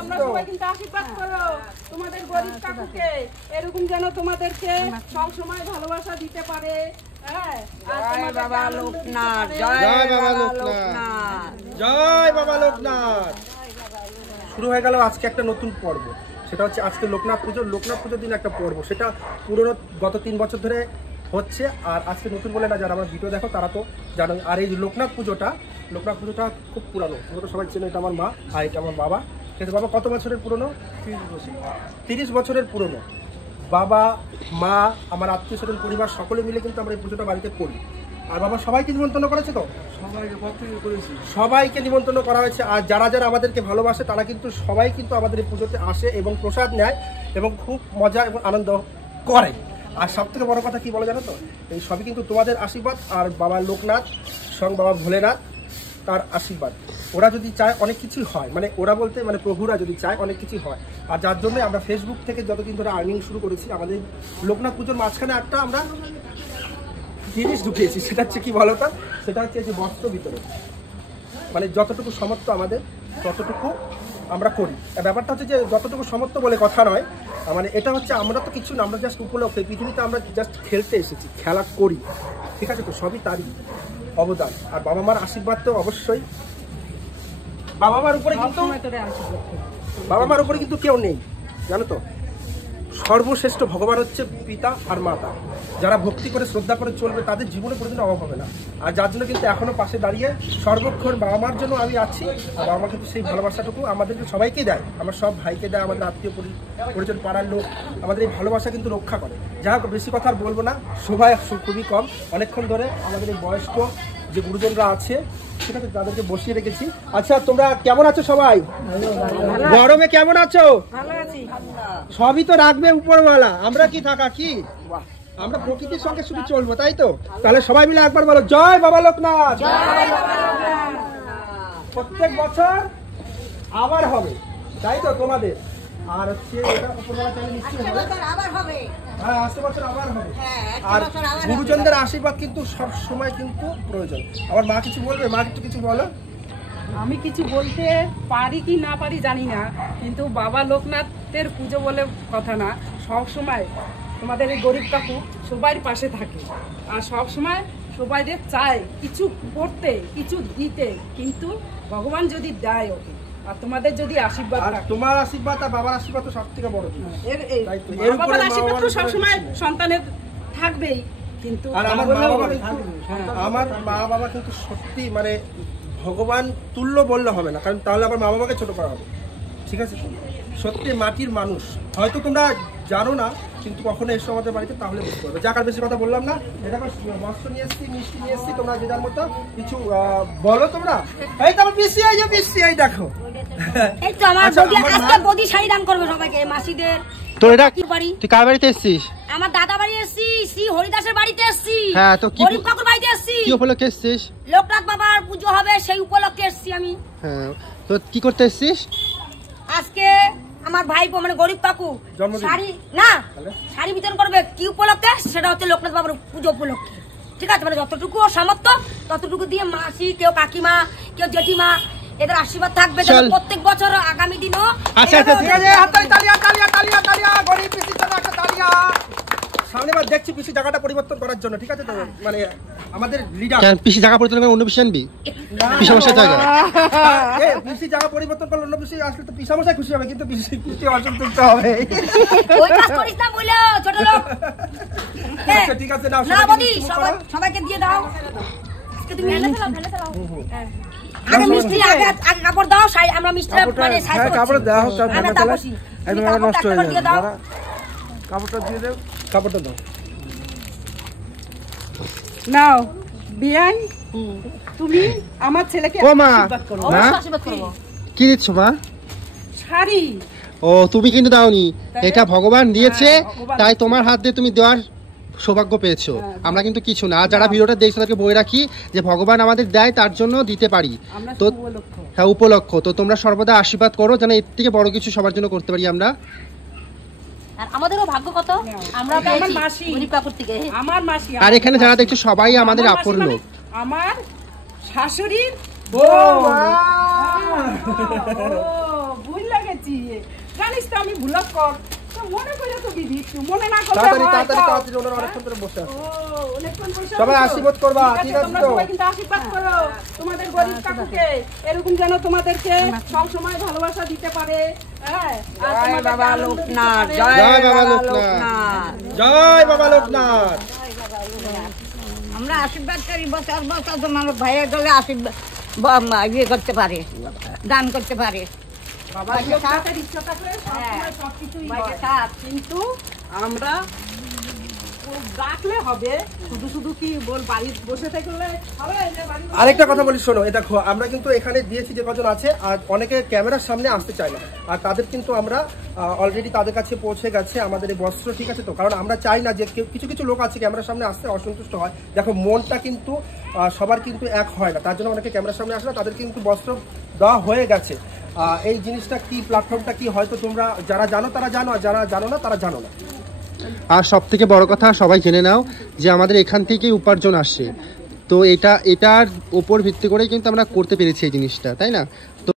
তোমরা সবাই কিন্তু আশীর্বাদ করো তোমাদের গরিব কাকুকে, এরকম যেন তোমাদেরকে সব সময় ভালোবাসা দিতে পারে। হ্যাঁ, জয় বাবা লোকনাথ, জয় বাবা লোকনাথ, জয় বাবা লোকনাথ। শুরু হয়ে গেল আজকে একটা নতুন পর্ব, সেটা হচ্ছে আজকে লোকনাথ পুজো। লোকনাথ পুজোর দিন একটা পর্ব, সেটা পুরনো গত 3 বছর ধরে হচ্ছে। আর আজকে নতুন বলে না, যারা আমার ভিডিও দেখো তারা তো জানো। আর এই লোকনাথ পুজোটা খুব পুরানো। তোমরা সবাই চেনো, এটা আমার মা আর এটা আমার বাবা। কিন্তু বাবা কত বছরের পুরনো? 30 বছরের পুরনো। বাবা, মা, আমার আত্মীয় স্বজন, পরিবার সকলে মিলে কিন্তু আমরা এই পুজোটা বাড়িতে করি। আর বাবা সবাইকে নিমন্ত্রণ করেছে তো? সবাইকে নিমন্ত্রণ করা হয়েছে। আর যারা যারা আমাদেরকে ভালোবাসে তারা কিন্তু সবাই কিন্তু আমাদের এই পুজোতে আসে এবং প্রসাদ নেয় এবং খুব মজা এবং আনন্দ করে। আর সব থেকে বড় কথা কি বলো জানো তো? এই সবই কিন্তু তোমাদের আশীর্বাদ আর বাবা লোকনাথ স্বয়ং বাবা ভোলেনাথ তার আশীর্বাদ। ওরা যদি চায় অনেক কিছুই হয়, মানে ওরা বলতে মানে প্রভুরা যদি চায় অনেক কিছুই হয়। আর যার জন্য আমরা ফেসবুক থেকে যতদিন ধরে আর্নিং শুরু করেছি, আমাদের লোকনাথ পুজোর মাঝখানে একটা আমরা জিনিস ঢুকিয়েছি। সেটা হচ্ছে কি বলতো? সেটা হচ্ছে যে বস্ত্র বিতরণ। মানে যতটুকু সামর্থ্য আমাদের ততটুকু আমরা করি। ব্যাপারটা হচ্ছে যে যতটুকু সামর্থ্য বলে কথা নয়, মানে এটা হচ্ছে আমরা তো কিছু না, আমরা জাস্ট উপলক্ষে পৃথিবীতে আমরা জাস্ট খেলতে এসেছি, খেলা করি, ঠিক আছে? তো সবই তারই অবদান। আর বাবা মার আশীর্বাদ তো অবশ্যই। বাবা মার উপরে কিন্তু কেউ নেই, জানো তো? সর্বশ্রেষ্ঠ ভগবান হচ্ছে পিতা আর মাতা। যারা ভক্তি করে শ্রদ্ধা করে চলবে তাদের জীবনে কোনোদিন অভাব হবে না। আর যার জন্য কিন্তু এখনো পাশে দাঁড়িয়ে সর্বক্ষণ বাবা মার জন্য আমি আছি। আর বাবা মা কিন্তু সেই ভালোবাসাটুকু আমাদেরকে সবাইকেই দেয়, আমার সব ভাইকে দেয়, আমাদের আত্মীয় পরিজন, পাড়ার লোক আমাদের এই ভালোবাসা কিন্তু রক্ষা করে। যাই হোক, বেশি কথা আর বলবো না, সময় খুবই কম। অনেকক্ষণ ধরে আমাদের এই বয়স্ক যে গুরুজনরা আছে, ঠিক আছে, তাদেরকে বসিয়ে রেখেছি। আচ্ছা, তোমরা কেমন আছো সবাই? গরমে কেমন আছো? সবই তো রাখবে উপরওয়ালা, আমরা কি থাকা কি? আমরা প্রকৃতির সঙ্গে শুধু চলবো, তাই তো? তাহলে সবাই মিলে একবার বলো, জয় বাবা লোকনাথ। প্রত্যেক বছর আবার হবে, তাই তো তোমাদের? আর হচ্ছে এটা উপরওয়ালা চাইলে নিশ্চয়ই হবে। হ্যাঁ, আসতে বছর আবার হবে। আর গুরুজনদের আশীর্বাদ কিন্তু সব সময় কিন্তু প্রয়োজন। আমার মা কিছু বলবে? মা কিছু বলো। আমি কিছু বলতে পারি কি না পারি জানি না, কিন্তু বাবা লোকনাথের পুজো বলে কথা না, সব সময় তোমাদের এই গরিব কাকু সবার পাশে থাকে। আর সব সময় সবাইদের চায় কিছু করতে, কিছু দিতে, কিন্তু ভগবান যদি দেয় ওকে, আর তোমাদের যদি আশীর্বাদ, তোমার আশীর্বাদ আর বাবার আশীর্বাদ তো সবথেকে বড় জিনিস। বাবার আশীর্বাদ তো সবসময় সন্তানের থাকবেই, কিন্তু আমার মা বাবা কিন্তু সত্যি মানে ভগবান তুল্য বললে হবে না, কারণ তাহলে আবার মা বাবাকে ছোট করা হবে, ঠিক আছে? সত্যি মাটির মানুষ, হয়তো তোমরা জানো না, কিন্তু কখনো এসো আমাদের বাড়িতে, তাহলে বুঝতে পারবে। যাক, আর বেশি কথা বললাম না। এটা আমার বস্ত্র নিয়ে এসছি, মিষ্টি নিয়ে এসছি, তোমরা যে যার মতো কিছু বলো তোমরা। এই তো আমার পিসি, এই যে পিসি, এই দেখো। এই তো আমার বডি আজকে বডি শাড়ি দান করবে সবাইকে, মাসিদের। তো এটা তুই কার বাড়িতে এসেছিস? আমার দাদা বাড়ি এসেছি, শ্রী হরিদাসের বাড়িতে এসেছি। হ্যাঁ, তো কি গরিব কাকুর বাড়িতে এসেছি। কি উপলক্ষে এসেছিস? লোকনাথ বাবার পুজো হবে, সেই উপলক্ষে এসেছি আমি। হ্যাঁ, তো কি করতে এসেছিস? আজকে আমার ভাইপো মানে গরিব কাকু শাড়ি বিতরণ করবে। কি উপলক্ষে? সেটা হচ্ছে লোকনাথ বাবার পুজো উপলক্ষে, ঠিক আছে? মানে যতটুকু সামর্থ্য ততটুকু দিয়ে মাসি, কেউ কাকিমা, কেউ জেঠিমা, এদের আশীর্বাদ থাকবে প্রত্যেক বছর আগামী দিনও। সামনেবার দেখছি পিসি জায়গাটা পরিবর্তন করার জন্য, ঠিক আছে? তো মানে আমাদের লিডার পিসি জায়গা পরিবর্তন করে অন্য পিসি আনবি, পিসামশাই জায়গা পিসি জায়গা পরিবর্তন করলে অন্য পিসি আসলে তো পিসামশাই খুশি হবে, কিন্তু পিসি অর্জন করতে হবে। ওই কাজ করিস না বলে ছোট লোক। আচ্ছা, ঠিক আছে, নাও সবাইকে দিয়ে দাও। আজকে তুমি ফেলে ফেলাও। আগে মিষ্টি, আগে কাপড় দাও, আমরা মিষ্টি মানে সাইজ করছি। কাপড় দাও, সব একদম নষ্ট হয়ে যাবে। কাপড়টা দিয়ে দাও, কাপড়টা দাও। নাও বিয়ান, তুমি আমার ছেলেকে আশীর্বাদ করো। আশীর্বাদ করব। কি দিচ্ছ মা? শাড়ি। ও, তুমি কিন্তু দাওনি, এটা ভগবান দিয়েছে, তাই তোমার হাত দিয়ে তুমি দেওয়ার সৌভাগ্য পেয়েছো। আমরা কিন্তু কিছু না। যারা ভিডিওটা দেখছো তাদেরকে বলে রাখি যে ভগবান আমাদের দেয়, তার জন্য দিতে পারি। তো হ্যাঁ, উপলক্ষ। তো তোমরা সর্বদা আশীর্বাদ করো যেন এর থেকে বড় কিছু সবার জন্য করতে পারি আমরা। আর আমাদেরও ভাগ্য কত, আমরা পেয়েছি গরিব কাকুর থেকে। আমার মাসি, আর এখানে যারা দেখছো সবাই আমাদের আপন লোক। আমার শাশুড়ির বউ। বুঝ লাগে আমি ব্লগ কর, তো মনে করে তো দিদি, একটু মনে না করলে তাড়াতাড়ি হয়, তাড়াতাড়ি কও। তাড়াতাড়ি ওনারা অনেকক্ষণ ধরে বসে আছে। ও, অনেকক্ষণ বসে সবাই আছো? আশীর্বাদ করবা, ঠিক আছে তোমরা তো? সবাই কিন্তু আশীর্বাদ করো তোমাদের গরিব কাকুকে, এরকম যেন তোমাদেরকে সব সময় ভালোবাসা দিতে পারে। হ্যাঁ, আর জয় তোমাদেরকে বাবা আনন্দ দিতে লোকনাথ, পারে। জয় জয় বাবা বাবা লোকনাথ। লোকনাথ। জয় বাবা লোকনাথ। আমরা আশীর্বাদ করি বছর বছর তোমার ভাইয়ের দলে আশীর্বাদ ইয়ে করতে পারে, দান করতে পারে। বাবার লোকনাথের ইচ্ছা থাকলে সবসময় সবকিছুই হয়। কিন্তু আমরা ডাকলে হবে, শুধু শুধু কি বল বাড়িতে বসে থাকলে হবে? যে বাড়িতে আরেকটা কথা বলি শোনো, এই দেখো আমরা কিন্তু এখানে দিয়েছি যে কজন আছে, আর অনেকে ক্যামেরার সামনে আসতে চায় না, আর তাদের কিন্তু আমরা অলরেডি তাদের কাছে পৌঁছে গেছে আমাদের এই বস্ত্র, ঠিক আছে তো? কারণ আমরা চাই না যে কিছু কিছু লোক আছে ক্যামেরার সামনে আসতে অসন্তুষ্ট হয়। দেখো মনটা কিন্তু সবার কিন্তু এক হয় না, তার জন্য অনেকে ক্যামেরার সামনে আসে না, তাদের কিন্তু বস্ত্র দেওয়া হয়ে গেছে। এই জিনিসটা কি, প্ল্যাটফর্মটা কি, হয়তো তোমরা যারা জানো তারা জানো, আর যারা জানো না তারা জানো না। আর সব থেকে বড় কথা সবাই জেনে নাও যে আমাদের এখান থেকেই উপার্জন আসে, তো এটার উপর ভিত্তি করেই কিন্তু আমরা করতে পেরেছি এই জিনিসটা, তাই না? তো